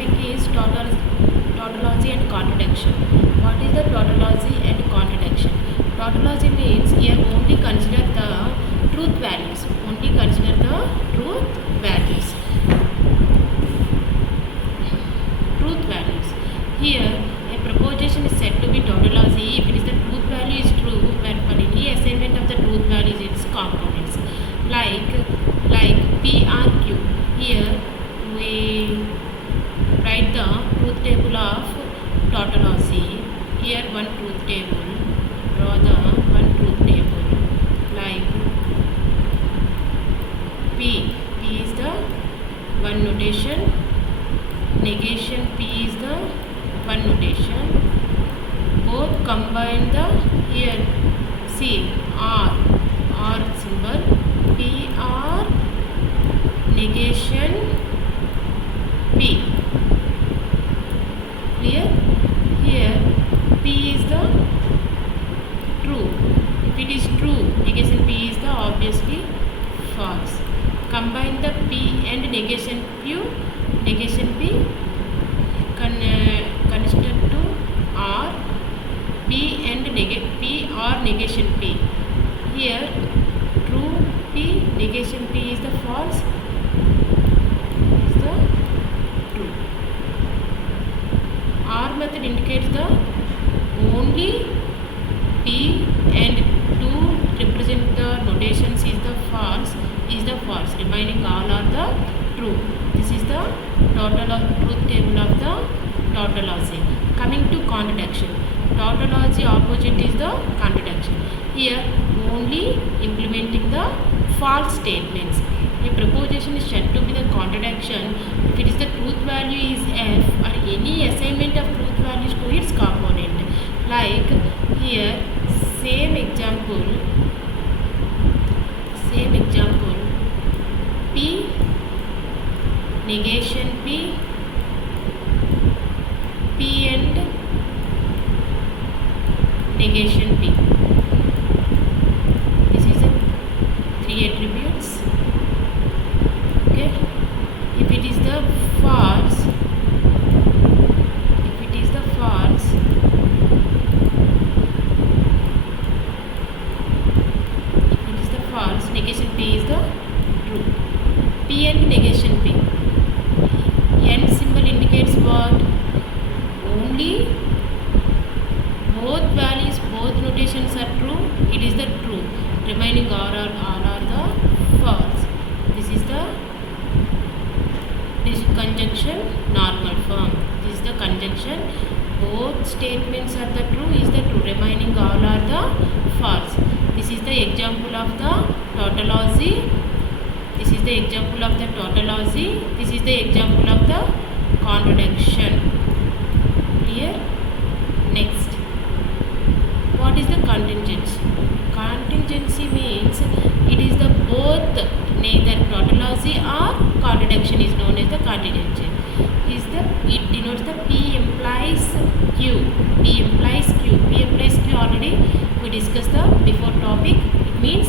topic is tautology and contradiction. What is the tautology and contradiction? Tautology means here only consider the truth values. Only consider the truth values. Truth values. Here a proposition is said to be tautology if it is the truth value is true when for any assignment of the truth values its components. Like P R Q. Here we write the truth table of tautology. Here one truth table. Draw the one truth table. Like P. P is the one notation. Negation P is the one notation. Both combine the here see R symbol. P R negation P. Clear? Here P is the true. If it is true, negation P is the obviously false. Combine the P and negation Q. Negation P considered to R. P and P or negation P. Here true P, negation P is the false, is the true. R method indicates the only P and 2 represent the notations is the false, remaining all are the true. This is the truth table of the tautology. Coming to contradiction. Tautology opposite is the contradiction. Here only implementing the false statements. A proposition is said to be the contradiction if it is the truth value is f or any assignment of truth values to its component. Like here same example P negation P and negation P. This is the 3 attributes. Okay. If it is the false, negation P is the true. P and negation P. N symbol indicates what? Only both values, both notations are true. It is the true. Remaining all are the false. This is conjunction normal form. This is the conjunction. Both statements are the true. Is the true. Remaining all are the false. This is the example of the tautology. This is the example of the tautology. This is the example of the contradiction. Clear? Next. What is the contingency? Contingency means it is the both neither tautology or contradiction is known as the contingency. It denotes the P implies Q. P implies Q. P implies Q already we discussed the before topic. It means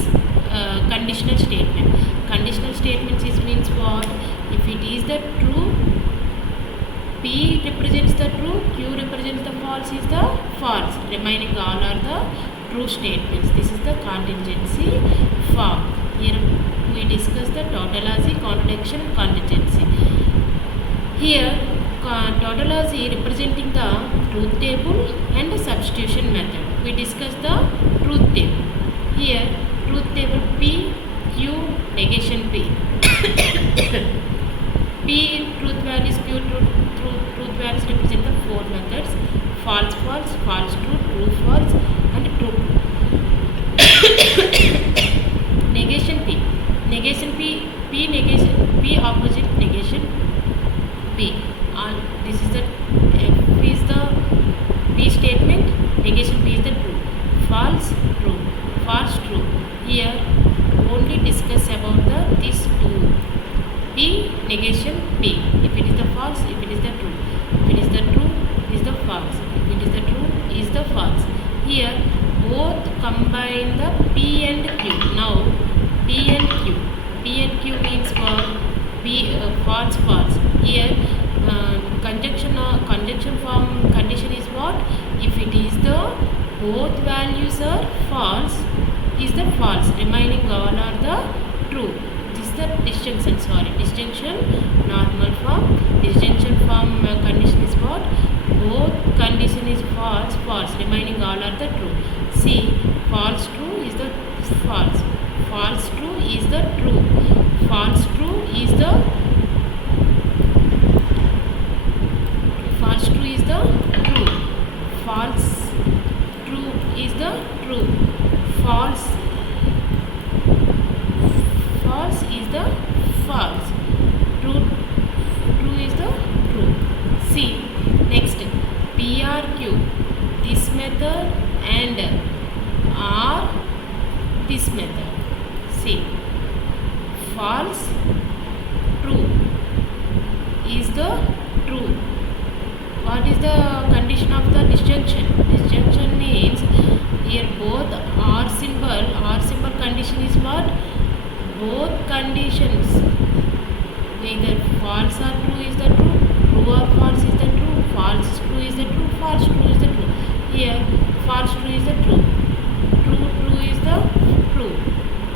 conditional statement. Conditional statements means what? If it is the true, P represents the true, Q represents the false is the false. Remaining all are the true statements. This is the contingency form. Here we discuss the tautology, contradiction, contingency. Here tautology representing the truth table and substitution method. We discuss the truth table. Here truth table P, Q, negation P. P truth values, Q truth values represent the 4 methods: false, false, false, true, true, false, and true. Negation P. Negation P. P negation P opposite negation P. This is the F is the P statement. Negation P is the true. False, true. False, true. Here only discuss about these two. P negation P. If it is the false, if it is the true. If it is the true, is the false. If it is the true, is the false. Here both combine the P and Q. Now P and Q. P and Q means what? P false, false. Here both values are false is the false. Remaining all are the true. This is the disjunction normal form. Disjunction form condition is what? Both condition is false. Remaining all are the true. See, false true is the false. False true is the true. False true is the false true is the true. False true is the true. False is the false. True is the true. See, next PRQ, this method and R, this method. See, false true is the true. What is the condition of the disjunction? Disjunction means here both R symbol condition is what? Both conditions, either false or true is the true, true or false is the true, false true is the true, false true is the true. Here false true is the true, true is the true,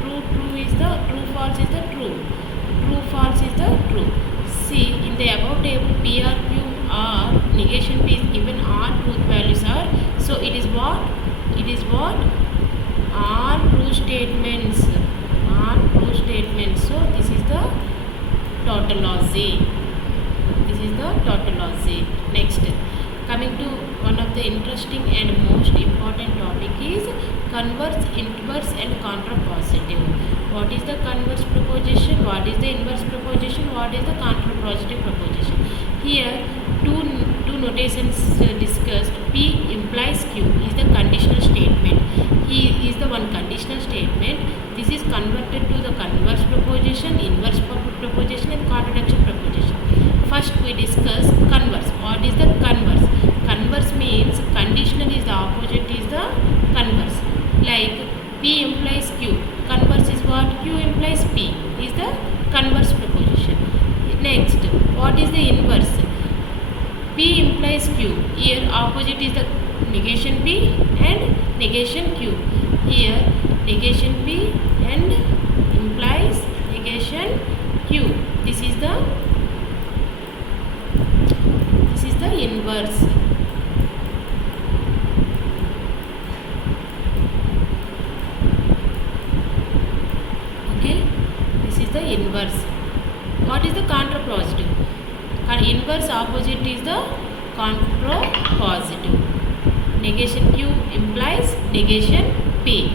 true is the true, false is the true, false is the true. See, in the above table PRQ R negation P is given, R truth values are, so it is what? It is what? R true statements. R true statements. So this is the tautology. This is the tautology. Next, coming to one of the interesting and most important topic is converse, inverse and contrapositive. What is the converse proposition? What is the inverse proposition? What is the contrapositive proposition? Here two notations discussed. P implies Q is the conditional statement. E is the one conditional statement. This is converted to the converse proposition, inverse proposition and contradiction proposition. First we discuss converse. What is the converse? Converse means conditional is the opposite is the converse. Like P implies Q. Converse is what? Q implies P is the converse proposition. Next, what is the inverse? P implies Q. Here opposite is the negation P and negation Q. Here negation P and implies negation Q. This is the inverse. Okay, this is the inverse. What is the contrapositive? Inverse opposite is the contrapositive. Negation Q implies negation P.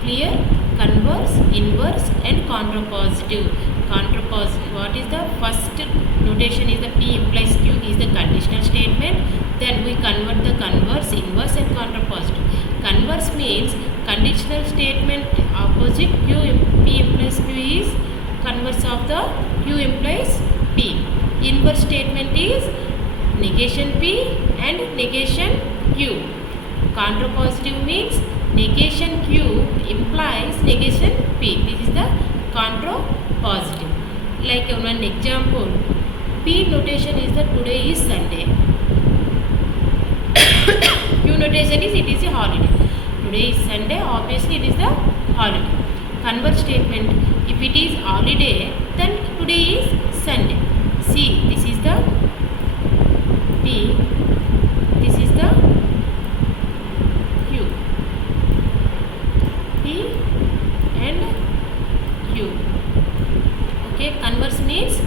Clear? Converse, inverse and contrapositive. Contrapositive. What is the first notation is the P implies Q is the conditional statement. Then we convert the converse, inverse and contrapositive. Converse means conditional statement opposite P implies Q is converse of the Q implies P. Inverse statement is negation P and negation Q. Contrapositive means negation Q implies negation P. This is the contrapositive. Like one example, P notation is that today is Sunday. Q notation is it is a holiday. Today is Sunday, obviously it is the holiday. Converse statement, if it is holiday, then today is Sunday. See, this is the P, this is the Q. P and Q. Okay, converse means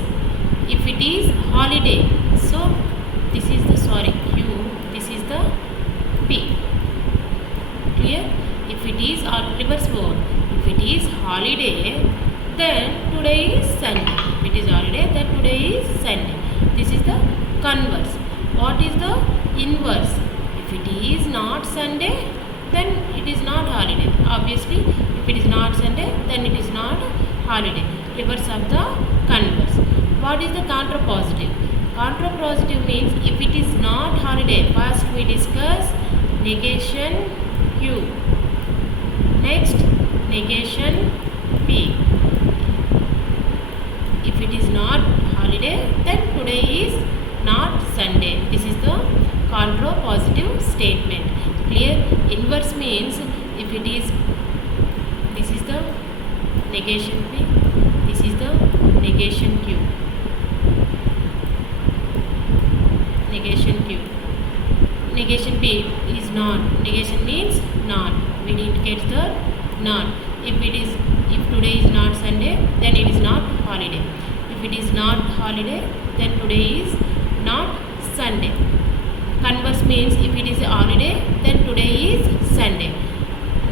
if it is holiday, so this is the Q, this is the P. Clear? If it is reverse word, if it is holiday, then today is Sunday. If it is holiday, then today is Sunday. This is the converse. What is the inverse? If it is not Sunday, then it is not holiday. Obviously, if it is not Sunday, then it is not holiday. Reverse of the converse. What is the contrapositive? Contrapositive means if it is not holiday, first we discuss negation Q. Next, negation P. If it is not holiday, then today is not Sunday. This is the contrapositive statement. Clear? Inverse means if it is, this is the negation P, this is the negation Q. Negation Q. Negation P is not. Negation means not. We need to get the not. If today is not Sunday, then it is not holiday. If it is not holiday, then today is not Sunday. Converse means if it is a holiday, then today is Sunday.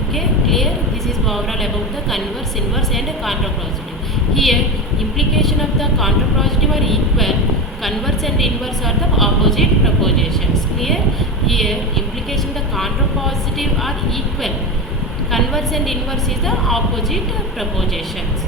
Okay, clear? This is overall about the converse, inverse and contrapositive. Here, implication of the contrapositive are equal. Converse and inverse are the opposite propositions. Clear? Here, implication the contrapositive are equal. Converse and inverse is the opposite propositions.